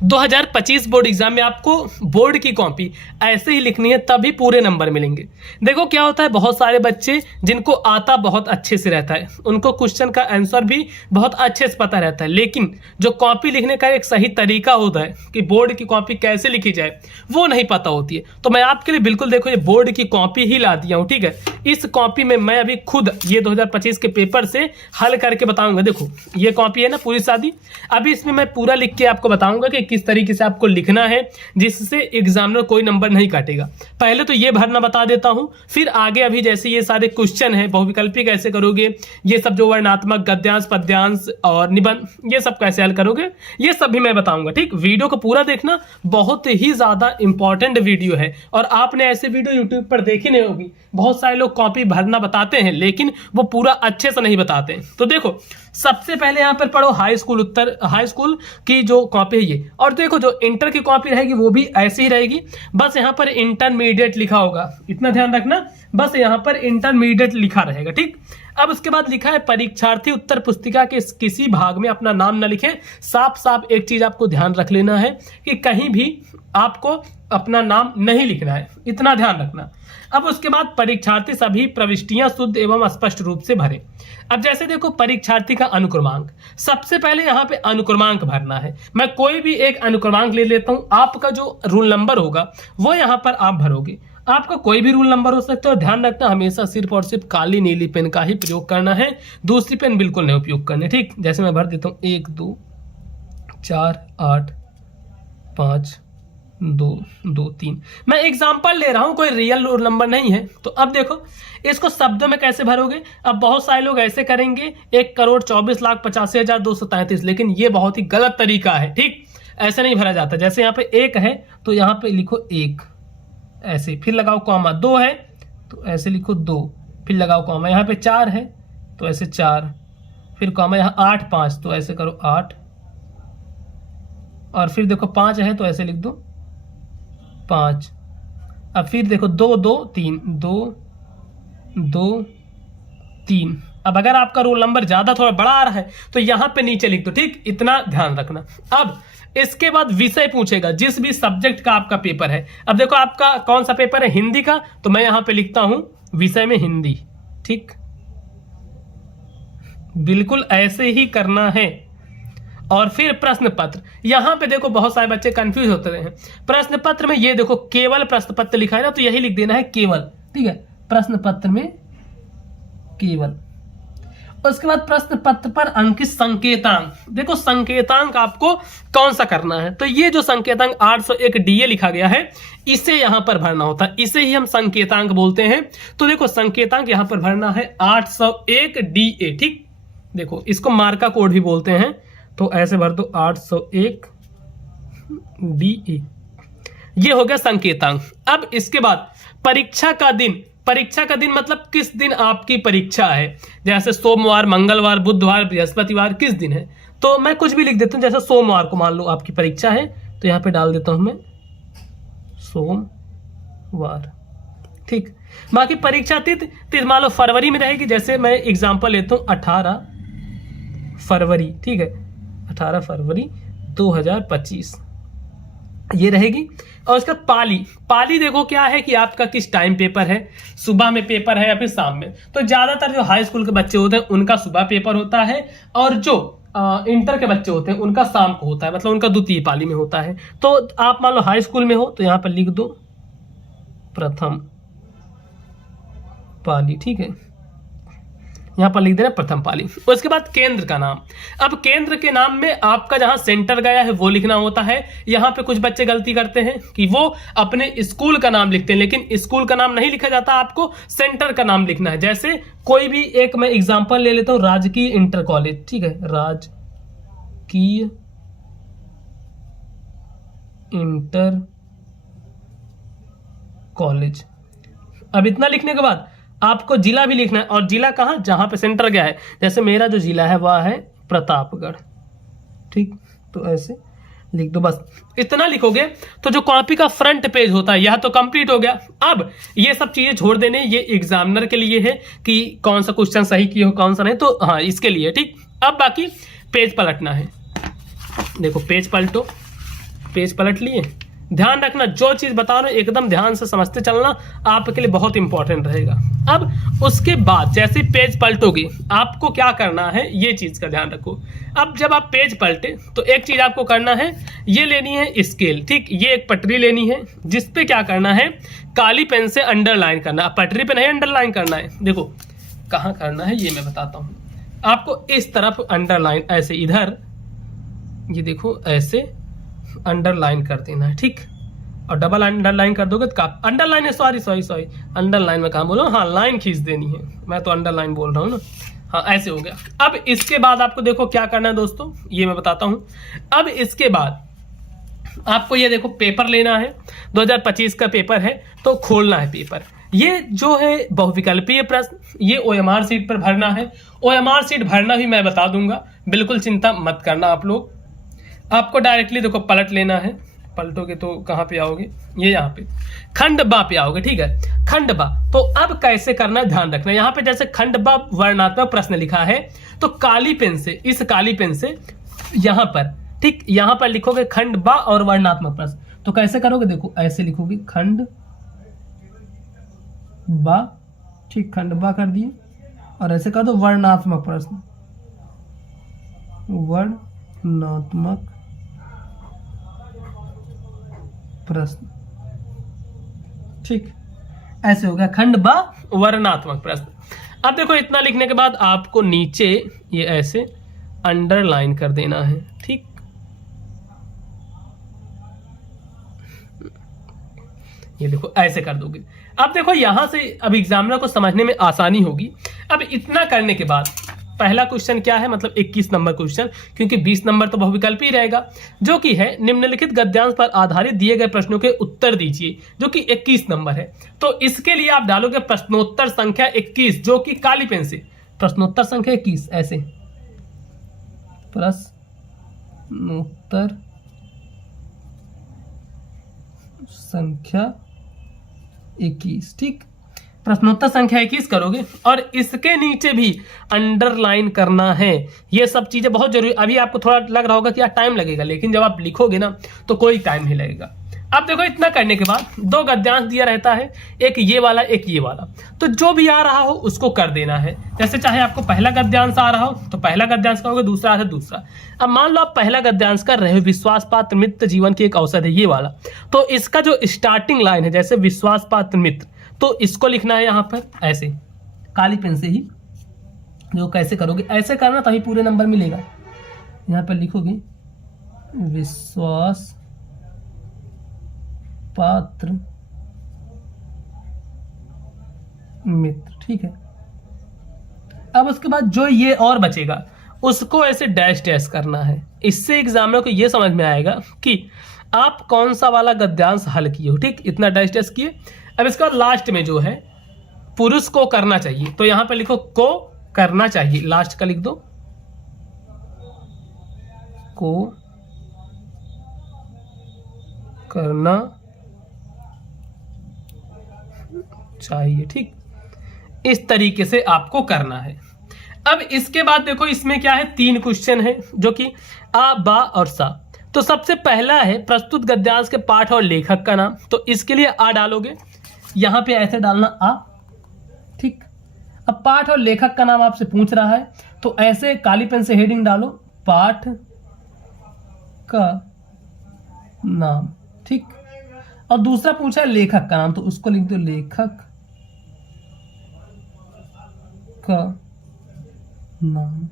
2025 board exam में आपको board की कॉपी ऐसे ही लिखनी है, तभी पूरे नंबर मिलेंगे। देखो क्या होता है, बहुत सारे बच्चे जिनको आता बहुत अच्छे से रहता है, उनको क्वेश्चन का आंसर भी बहुत अच्छे से पता रहता है, लेकिन जो कॉपी लिखने का एक सही तरीका होता है कि बोर्ड की कॉपी कैसे लिखी जाए, वो नहीं पता होती है। तो मैं आपके लिए बिल्कुल देखो ये बोर्ड की कॉपी ही ला दिया हूँ, ठीक है। इस कॉपी में मैं अभी खुद ये 2025 के पेपर से हल करके बताऊंगा। देखो ये कॉपी है ना पूरी सादी, अभी इसमें मैं पूरा लिख के आपको बताऊंगा कि किस तरीके से आपको लिखना है जिससे एग्जामिनर कोई नंबर नहीं काटेगा। पहले तो ये भरना बता देता हूं, फिर आगे अभी जैसे ये सारे क्वेश्चन है, बहुविकल्पी कैसे करोगे, ये सब जो वर्णात्मक, गद्यांश, पद्यांश और निबंध, ये सब कैसे हल करोगे, ये सब भी मैं बताऊंगा। ठीक, वीडियो को पूरा देखना, बहुत ही ज्यादा इंपॉर्टेंट वीडियो है। और आपने ऐसे वीडियो यूट्यूब पर देखी नहीं होगी, बहुत सारे लोग कॉपी भरना बताते हैं लेकिन वो पूरा अच्छे से नहीं बताते। तो देखो सबसे पहले यहाँ पर पढ़ो हाई स्कूल की जो कॉपी है ये, और देखो जो इंटर की कॉपी रहेगी वो भी ऐसी ही रहेगी, बस यहाँ पर इंटरमीडिएट लिखा होगा, इतना ध्यान रखना, बस यहाँ पर इंटरमीडिएट लिखा रहेगा। ठीक, अब उसके बाद लिखा है परीक्षार्थी उत्तर पुस्तिका के किसी भाग में अपना नाम न लिखें। साफ साफ एक चीज आपको ध्यान रख लेना है कि कहीं भी आपको अपना नाम नहीं लिखना है, इतना ध्यान रखना। अब उसके बाद परीक्षार्थी सभी प्रविष्टियां शुद्ध एवं स्पष्ट रूप से भरें। अब जैसे देखो परीक्षार्थी का अनुक्रमांक, सबसे पहले यहाँ पे अनुक्रमांक भरना है। मैं कोई भी एक अनुक्रमांक ले लेता हूं, आपका जो रूल नंबर होगा वो यहाँ पर आप भरोगे। आपका कोई भी रूल नंबर हो सकता है, और ध्यान रखना हमेशा सिर्फ और सिर्फ काली नीली पेन का ही प्रयोग करना है, दूसरी पेन बिल्कुल नहीं उपयोग करनी। ठीक, जैसे मैं भर देता हूँ 1 2 4 8 5 2 2 3। मैं एग्जाम्पल ले रहा हूं, कोई रियल रोल नंबर नहीं है। तो अब देखो इसको शब्दों में कैसे भरोगे। अब बहुत सारे लोग ऐसे करेंगे 1,24,85,233, लेकिन ये बहुत ही गलत तरीका है। ठीक, ऐसे नहीं भरा जाता। जैसे यहाँ पे 1 है तो यहाँ पे लिखो 1 ऐसे, फिर लगाओ कॉमा, 2 है तो ऐसे लिखो 2, फिर लगाओ कॉमा, यहाँ पे 4 है तो ऐसे 4, फिर कॉमा, यहाँ 8 5 तो ऐसे करो 8, और फिर देखो 5 है तो ऐसे लिख दो 5। अब फिर देखो 2 2 3 2 2 3। अब अगर आपका रोल नंबर ज्यादा थोड़ा बड़ा आ रहा है तो यहां पे नीचे लिख दो। ठीक, इतना ध्यान रखना। अब इसके बाद विषय पूछेगा, जिस भी सब्जेक्ट का आपका पेपर है। अब देखो आपका कौन सा पेपर है, हिंदी का, तो मैं यहां पे लिखता हूं विषय में हिंदी। ठीक, बिल्कुल ऐसे ही करना है। और फिर प्रश्न पत्र, यहां पे देखो बहुत सारे बच्चे कंफ्यूज होते हैं। प्रश्न पत्र में ये देखो केवल प्रश्न पत्र लिखा है ना, तो यही लिख देना है केवल। ठीक है, प्रश्न पत्र में केवल। उसके बाद प्रश्न पत्र पर अंकित संकेतांक, देखो संकेतांक आपको कौन सा करना है, तो ये जो संकेतांक 801 डीए लिखा गया है, इसे यहां पर भरना होता है, इसे ही हम संकेतांक बोलते हैं। तो देखो संकेतांक यहां पर भरना है 801 डीए। ठीक, देखो इसको मार्का कोड भी बोलते हैं, तो ऐसे भर दो 801 डीए, ये हो गया संकेतांक। अब इसके बाद परीक्षा का दिन, परीक्षा का दिन मतलब किस दिन आपकी परीक्षा है, जैसे सोमवार, मंगलवार, बुधवार, बृहस्पतिवार, किस दिन है। तो मैं कुछ भी लिख देता हूं, जैसे सोमवार को मान लो आपकी परीक्षा है, तो यहां पे डाल देता हूं मैं सोमवार। ठीक, बाकी परीक्षा तिथि मान लो फरवरी में रहेगी, जैसे मैं एग्जाम्पल लेता हूं 18 फरवरी। ठीक है, 18 फरवरी 2025 ये रहेगी। और उसका पाली देखो क्या है कि आपका किस टाइम पेपर है, सुबह में पेपर है या फिर शाम में। तो ज्यादातर जो हाई स्कूल के बच्चे होते हैं उनका सुबह पेपर होता है, और जो इंटर के बच्चे होते हैं उनका शाम को होता है, मतलब उनका द्वितीय पाली में होता है। तो आप मान लो हाई स्कूल में हो तो यहाँ पर लिख दो प्रथम पाली। ठीक है, यहां पर लिख देना प्रथम पाली। उसके बाद केंद्र का नाम, अब केंद्र के नाम में आपका जहां सेंटर गया है वो लिखना होता है। यहां पे कुछ बच्चे गलती करते हैं कि वो अपने स्कूल का नाम लिखते हैं, लेकिन स्कूल का नाम नहीं लिखा जाता, आपको सेंटर का नाम लिखना है। जैसे कोई भी एक मैं एग्जांपल ले लेता हूं, राजकीय इंटर कॉलेज। ठीक है, राजकीय इंटर कॉलेज। अब इतना लिखने के बाद आपको जिला भी लिखना है, और जिला कहां, जहां पे सेंटर गया है। जैसे मेरा जो जिला है वह है प्रतापगढ़। ठीक, तो ऐसे लिख दो, बस इतना लिखोगे तो जो कॉपी का फ्रंट पेज होता है यह तो कंप्लीट हो गया। अब ये सब चीजें छोड़ देने, ये एग्जामिनर के लिए है कि कौन सा क्वेश्चन सही किया हो कौन सा नहीं, तो हाँ इसके लिए। ठीक, अब बाकी पेज पलटना है। देखो पेज पलटो, पेज पलट लिए। ध्यान रखना जो चीज बता रहा हूं एकदम ध्यान से समझते चलना, आपके लिए बहुत इंपॉर्टेंट रहेगा। अब उसके बाद जैसे पेज पलटोगे आपको क्या करना है, ये चीज का ध्यान रखो। अब जब आप पेज पलटे तो एक चीज आपको करना है, ये लेनी है स्केल, ठीक, ये एक पटरी लेनी है जिसपे क्या करना है, काली पेन से अंडरलाइन करना। अब पटरी पे नहीं अंडरलाइन करना है, देखो कहाँ करना है ये मैं बताता हूँ आपको। इस तरफ अंडरलाइन, ऐसे इधर, ये देखो ऐसे अंडरलाइन कर देना है, ठीक। और डबल अंडरलाइन कर दोगे तो अंडरलाइन है, सॉरी अंडरलाइन में कहाँ बोलो, हाँ लाइन खींच देनी है, मैं तो अंडरलाइन बोल रहा हूँ ना। हाँ ऐसे हो गया। अब इसके बाद आपको देखो क्या करना है दोस्तों, ये मैं बताता हूँ। अब इसके बाद आपको ये देखो पेपर लेना है, 2025 का पेपर है, तो खोलना है पेपर। ये जो है बहुविकल्पीय प्रश्न, ये OMR सीट पर भरना है। OMR सीट भरना भी मैं बता दूंगा, बिल्कुल चिंता मत करना आप लोग। आपको डायरेक्टली देखो पलट लेना है, पलटोगे तो कहाँ पे आओगे, ये यहाँ पे खंड बा पे आओगे, ठीक है, खंड बा। तो अब कैसे करना है ध्यान रखना, यहाँ पे जैसे खंड बा वर्णात्मक प्रश्न लिखा है तो काली पेन से, इस काली पेन से यहाँ पर, ठीक, यहाँ पर लिखोगे खंड बा और वर्णात्मक प्रश्न। तो कैसे करोगे, देखो ऐसे लिखोगे खंड बा, ठीक, खंड बा कर दिए, और ऐसे कर दो वर्णात्मक प्रश्न, वर्णात्मक प्रश्न, ठीक, ऐसे हो गया खंड बा वर्णात्मक प्रश्न। अब देखो इतना लिखने के बाद आपको नीचे ये ऐसे अंडरलाइन कर देना है, ठीक। ये देखो ऐसे कर दोगे। अब देखो यहां से अब एग्जामिनर को समझने में आसानी होगी। अब इतना करने के बाद पहला क्वेश्चन क्या है, मतलब 21 नंबर क्वेश्चन, क्योंकि 20 नंबर तो बहुविकल्पी ही रहेगा, जो कि है निम्नलिखित गद्यांश पर आधारित दिए गए प्रश्नों के उत्तर दीजिए, जो कि 21 नंबर है। तो इसके लिए आप डालोगे प्रश्नोत्तर संख्या 21, जो कि काली पेन से प्रश्नोत्तर संख्या 21, ऐसे प्रश्नोत्तर संख्या 21, ठीक, प्रश्नोत्तर संख्या 21 करोगे और इसके नीचे भी अंडरलाइन करना है। ये सब चीजें बहुत जरूरी। अभी आपको थोड़ा लग रहा होगा कि यार टाइम लगेगा, लेकिन जब आप लिखोगे ना तो कोई टाइम नहीं लगेगा। अब देखो इतना करने के बाद 2 गद्यांश दिया रहता है, एक ये वाला एक ये वाला, तो जो भी आ रहा हो उसको कर देना है। जैसे चाहे आपको पहला गद्यांश आ रहा हो तो पहला गद्यांश करोगे, दूसरा है दूसरा। अब मान लो आप पहला गद्यांश कर रहे हो, विश्वास पात्र मित्र जीवन की एक औसत है, ये वाला, तो इसका जो स्टार्टिंग लाइन है जैसे विश्वास पात्र मित्र, तो इसको लिखना है यहाँ पर ऐसे काली पेन से ही। जो कैसे करोगे, ऐसे करना तभी पूरे नंबर मिलेगा। यहाँ पर लिखोगे विश्वास पात्र मित्र, ठीक है। अब उसके बाद जो ये और बचेगा उसको ऐसे डैश डैश करना है। इससे एग्जामिनर को ये समझ में आएगा कि आप कौन सा वाला गद्यांश हल किए हो, ठीक, इतना डैश डैश किए। अब इसका लास्ट में जो है पुरुष को करना चाहिए, तो यहां पे लिखो को करना चाहिए, लास्ट का लिख दो को करना चाहिए, ठीक, इस तरीके से आपको करना है। अब इसके बाद देखो इसमें क्या है, 3 क्वेश्चन है जो कि आ बा और सा। तो सबसे पहला है प्रस्तुत गद्यांश के पाठ और लेखक का नाम, तो इसके लिए आ डालोगे, यहां पे ऐसे डालना आ, ठीक। अब पाठ और लेखक का नाम आपसे पूछ रहा है तो ऐसे काली पेन से हेडिंग डालो पाठ का नाम, ठीक। और दूसरा पूछा है लेखक का नाम, तो उसको लिख दो लेखक का नाम,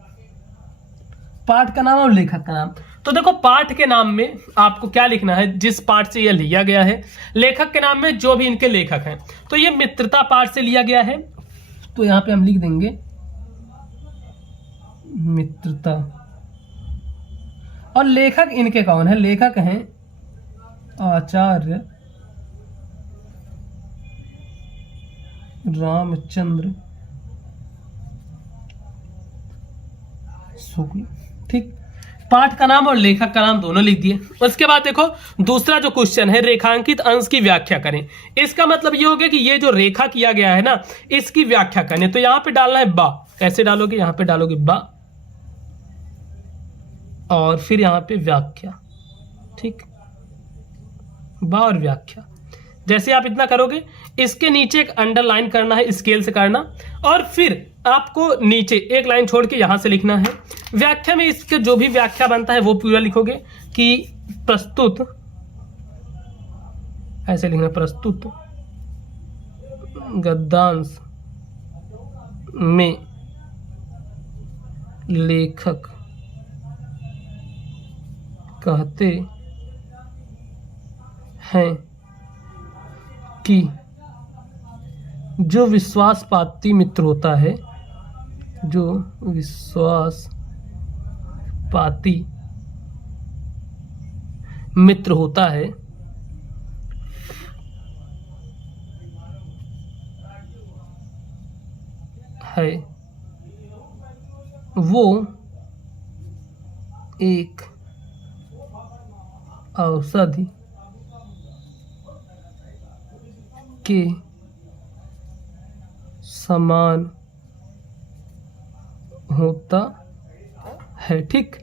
पाठ का नाम और लेखक का नाम। तो देखो पाठ के नाम में आपको क्या लिखना है, जिस पाठ से यह लिया गया है। लेखक के नाम में जो भी इनके लेखक हैं, तो ये मित्रता पाठ से लिया गया है, तो यहां पे हम लिख देंगे मित्रता। और लेखक इनके कौन है, लेखक हैं आचार्य रामचंद्र शुक्ल, ठीक। पाठ का नाम और लेखक का नाम दोनों लिख दिए। उसके बाद देखो दूसरा जो क्वेश्चन है, रेखांकित अंश की व्याख्या करें। इसका मतलब ये हो गया कि ये जो रेखा किया गया है ना, इसकी व्याख्या करें। तो यहां पे डालना है बा, कैसे डालोगे, यहां पे डालोगे बा और फिर यहां पे व्याख्या, ठीक। बा और व्याख्या। जैसे आप इतना करोगे, इसके नीचे एक अंडरलाइन करना है, स्केल से करना, और फिर आपको नीचे एक लाइन छोड़ के यहां से लिखना है। व्याख्या में इसके जो भी व्याख्या बनता है वो पूरा लिखोगे कि प्रस्तुत, ऐसे लिखना, प्रस्तुत गद्यांश में लेखक कहते हैं कि जो विश्वासपाती मित्र होता है, जो विश्वासपाती मित्र होता है वो एक औषधि के समान होता है। ठीक,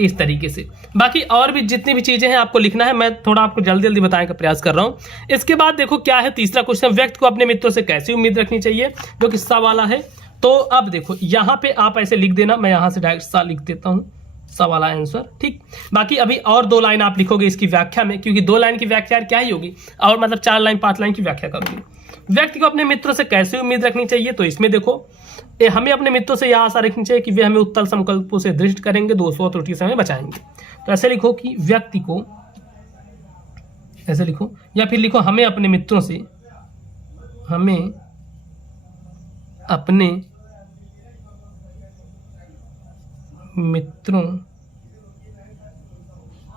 इस तरीके से। बाकी और भी जितनी भी चीजें हैं आपको लिखना है, मैं थोड़ा आपको जल्दी जल्दी बताने का प्रयास कर रहा हूं। इसके बाद देखो क्या है, तीसरा क्वेश्चन, व्यक्ति को अपने मित्रों से कैसी उम्मीद रखनी चाहिए, जो कि सा वाला है। तो अब देखो यहां पे आप ऐसे लिख देना, मैं यहां से डायरेक्ट सा लिख देता हूं, सा वाला आंसर। ठीक, बाकी अभी और 2 लाइन आप लिखोगे इसकी व्याख्या में, क्योंकि 2 लाइन की व्याख्या क्या ही होगी, और मतलब 4 लाइन 5 लाइन की व्याख्या करोगे। व्यक्ति को अपने मित्रों से कैसे उम्मीद रखनी चाहिए, तो इसमें देखो हमें अपने मित्रों से यह आशा रखनी चाहिए कि वे हमें उत्तल संकल्पों से दृष्ट करेंगे, दोषों और त्रुटि से हमें बचाएंगे। तो ऐसे लिखो कि व्यक्ति को, ऐसे लिखो, या फिर लिखो हमें अपने मित्रों से, हमें अपने मित्रों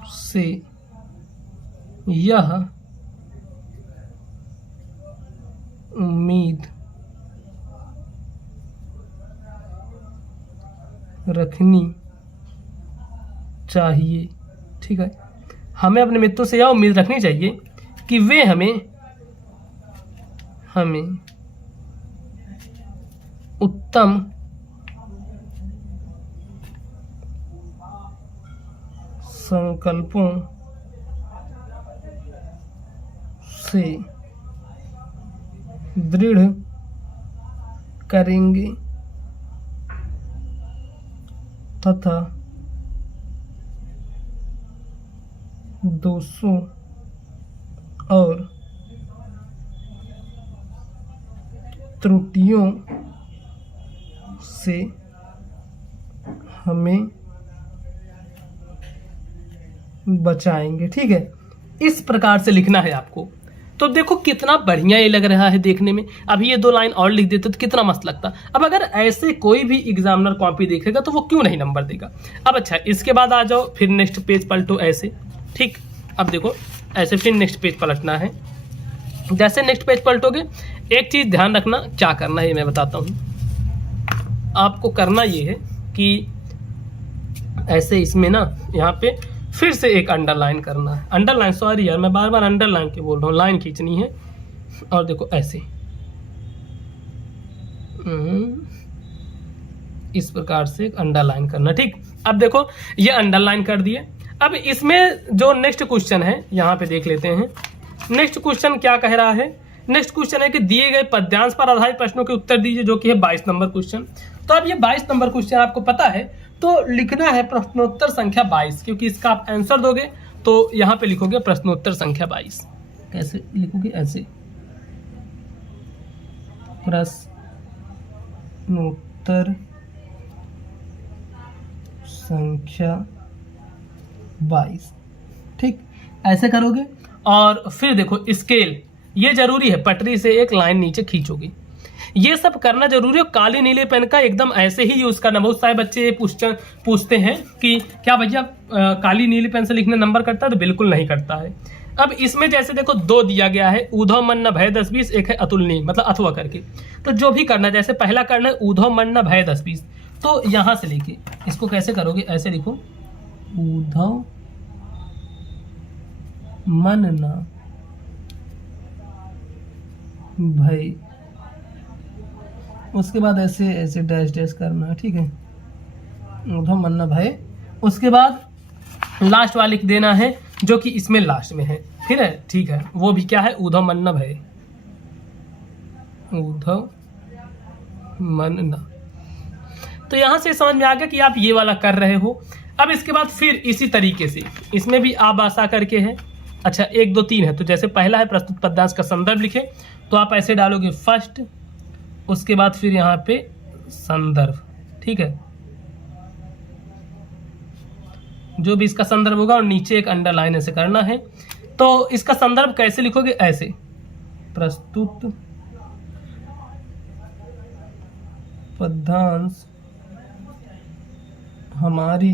से यह उम्मीद रखनी चाहिए। ठीक है, हमें अपने मित्रों से यह उम्मीद रखनी चाहिए कि वे हमें उत्तम संकल्पों से दृढ़ करेंगे तथा दोषों और त्रुटियों से हमें बचाएंगे। ठीक है, इस प्रकार से लिखना है आपको। तो देखो कितना बढ़िया ये लग रहा है देखने में। अभी ये 2 लाइन और लिख देते तो कितना मस्त लगता। अब अगर ऐसे कोई भी एग्जामिनर कॉपी देखेगा तो वो क्यों नहीं नंबर देगा। अब अच्छा, इसके बाद आ जाओ, फिर नेक्स्ट पेज पलटो ऐसे। ठीक, अब देखो ऐसे फिर नेक्स्ट पेज पलटना है। जैसे नेक्स्ट पेज पलटोगे, एक चीज ध्यान रखना, क्या करना है मैं बताता हूँ आपको। करना ये है कि ऐसे इसमें ना, यहाँ पे फिर से एक अंडरलाइन करना है। अंडरलाइन, सॉरी यार मैं बार बार अंडरलाइन के बोल रहा हूँ, लाइन खींचनी है। और देखो ऐसे इस प्रकार से एक अंडरलाइन करना। ठीक, अब देखो ये अंडरलाइन कर दिए। अब इसमें जो नेक्स्ट क्वेश्चन है यहाँ पे देख लेते हैं। नेक्स्ट क्वेश्चन क्या कह रहा है। नेक्स्ट क्वेश्चन है कि दिए गए पद्यांश पर आधारित प्रश्नों के उत्तर दीजिए, जो कि है 22 नंबर क्वेश्चन। तो अब ये 22 नंबर क्वेश्चन आपको पता है, तो लिखना है प्रश्नोत्तर संख्या 22, क्योंकि इसका आप आंसर दोगे तो यहाँ पे लिखोगे प्रश्नोत्तर संख्या 22। कैसे लिखोगे, ऐसे प्रश्नोत्तर संख्या 22। ठीक, ऐसे करोगे। और फिर देखो स्केल, ये जरूरी है, पटरी से एक लाइन नीचे खींचोगे। ये सब करना जरूरी है। काली नीले पेन का एकदम ऐसे ही यूज करना। बहुत सारे बच्चे ये पूछते हैं कि क्या भैया काली नीली पेन से लिखने नंबर कटता है, तो बिल्कुल नहीं करता है। अब इसमें जैसे देखो 2 दिया गया है, ऊधव मन न भय 10-20, एक है अतुलनीय मतलब अथवा करके। तो जो भी करना, जैसे पहला करना है ऊधव मन न भय 10-20, तो यहां से लेके इसको कैसे करोगे, ऐसे लिखो ऊधव मन न भय, उसके बाद ऐसे ऐसे डैश डैश करना है। ठीक है, ऊधव मन न भय। उसके बाद लास्ट वाला लिख देना है जो कि इसमें लास्ट में है। फिर है, ठीक है, वो भी क्या है, ऊधव मन्नव है, ऊधव मन्नव। तो यहां से समझ में आ गया कि आप ये वाला कर रहे हो। अब इसके बाद फिर इसी तरीके से इसमें भी आबासा करके है। अच्छा, 1 2 3 है, तो जैसे पहला है प्रस्तुत पद्यांश का संदर्भ लिखे, तो आप ऐसे डालोगे फर्स्ट, उसके बाद फिर यहाँ पे संदर्भ, ठीक है, जो भी इसका संदर्भ होगा, और नीचे एक अंडरलाइन ऐसे करना है। तो इसका संदर्भ कैसे लिखोगे, ऐसे, प्रस्तुत पद्यांश हमारी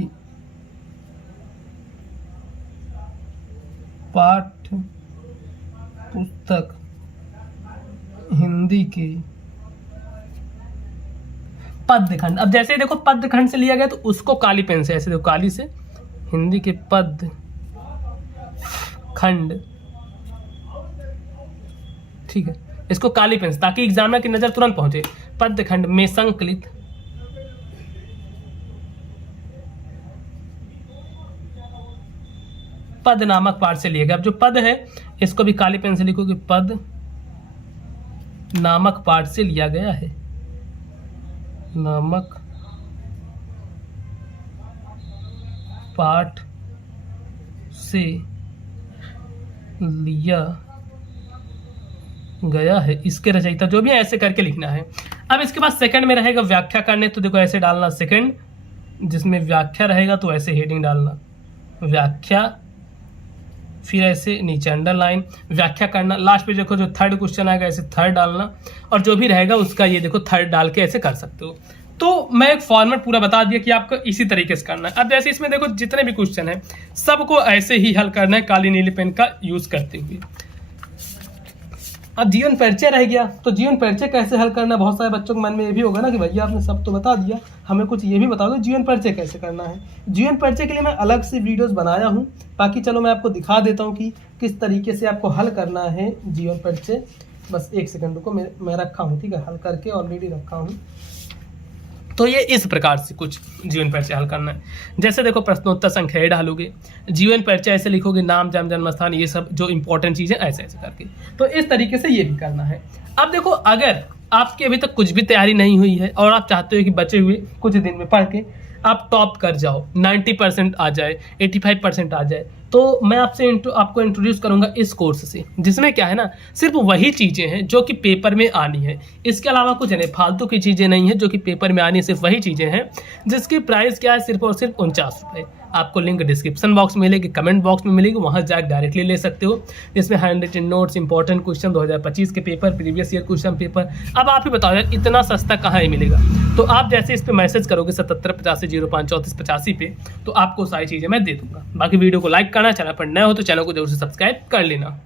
पाठ्य पुस्तक हिंदी के पद्यखंड। अब जैसे देखो पद्यखंड से लिया गया, तो उसको काली पेन से ऐसे देखो, काली से, हिंदी के पद्य खंड, ठीक है, इसको काली पेन से, ताकि एग्जामिनर की नजर तुरंत पहुंचे। पद्यखंड में संकलित पद नामक पाठ से लिया गया। अब जो पद है इसको भी काली पेन से लिखोगे, पद नामक पाठ से लिया गया है, नामक पाठ से लिया गया है, इसके रचयिता जो भी है, ऐसे करके लिखना है। अब इसके बाद सेकंड में रहेगा व्याख्या करने, तो देखो ऐसे डालना सेकंड, जिसमें व्याख्या रहेगा तो ऐसे हेडिंग डालना व्याख्या, फिर ऐसे नीचे अंडरलाइन, व्याख्या करना। लास्ट पे देखो जो थर्ड क्वेश्चन आएगा ऐसे थर्ड डालना, और जो भी रहेगा उसका ये देखो थर्ड डाल के ऐसे कर सकते हो। तो मैं एक फॉर्मेट पूरा बता दिया कि आपको इसी तरीके से करना है। अब जैसे इसमें देखो जितने भी क्वेश्चन है सबको ऐसे ही हल करना है, काली नीली पेन का यूज करते हुए। अब जीवन परिचय रह गया, तो जीवन परिचय कैसे हल करना, बहुत सारे बच्चों के मन में ये भी होगा ना कि भैया आपने सब तो बता दिया, हमें कुछ ये भी बता दो जीवन परिचय कैसे करना है। जीवन परिचय के लिए मैं अलग से वीडियोस बनाया हूँ, बाकी चलो मैं आपको दिखा देता हूँ कि किस तरीके से आपको हल करना है जीवन परिचय। बस 1 सेकंड को मैं रखा हूँ, ठीक है, हल करके ऑलरेडी रखा हूँ। तो ये इस प्रकार से कुछ जीवन परिचय हल करना है। जैसे देखो प्रश्नोत्तर संख्या डालोगे, जीवन परिचय ऐसे लिखोगे, नाम, जन्म स्थान, ये सब जो इंपॉर्टेंट चीजें ऐसे ऐसे करके। तो इस तरीके से ये भी करना है। अब देखो अगर आपकी अभी तक कुछ भी तैयारी नहीं हुई है और आप चाहते हो कि बचे हुए कुछ दिन में पढ़ के आप टॉप कर जाओ, 90% आ जाए, 85% आ जाए, तो मैं आपको इंट्रोड्यूस करूंगा इस कोर्स से, जिसमें क्या है ना, सिर्फ वही चीज़ें हैं जो कि पेपर में आनी है। इसके अलावा कुछ नहीं, फालतू की चीज़ें नहीं है जो कि पेपर में आनी है, सिर्फ वही चीज़ें हैं जिसकी प्राइस क्या है, सिर्फ और सिर्फ 49 रुपये। आपको लिंक डिस्क्रिप्शन बॉक्स में मिलेगी, कमेंट बॉक्स में मिलेगी, वहाँ जाकर डायरेक्टली ले सकते हो। जिसमें hand written notes, important question, 2025 के paper, previous year question paper. अब आप ही बताओ यार, इतना सस्ता कहाँ ही मिलेगा। तो आप जैसे इस पर मैसेज करोगे 7785053485 पे, तो आपको सारी चीज़ें मैं दे दूंगा। बाकी वीडियो को लाइक करना, चैनल पर नए हो तो चैनल को जरूर से सब्सक्राइब कर लेना।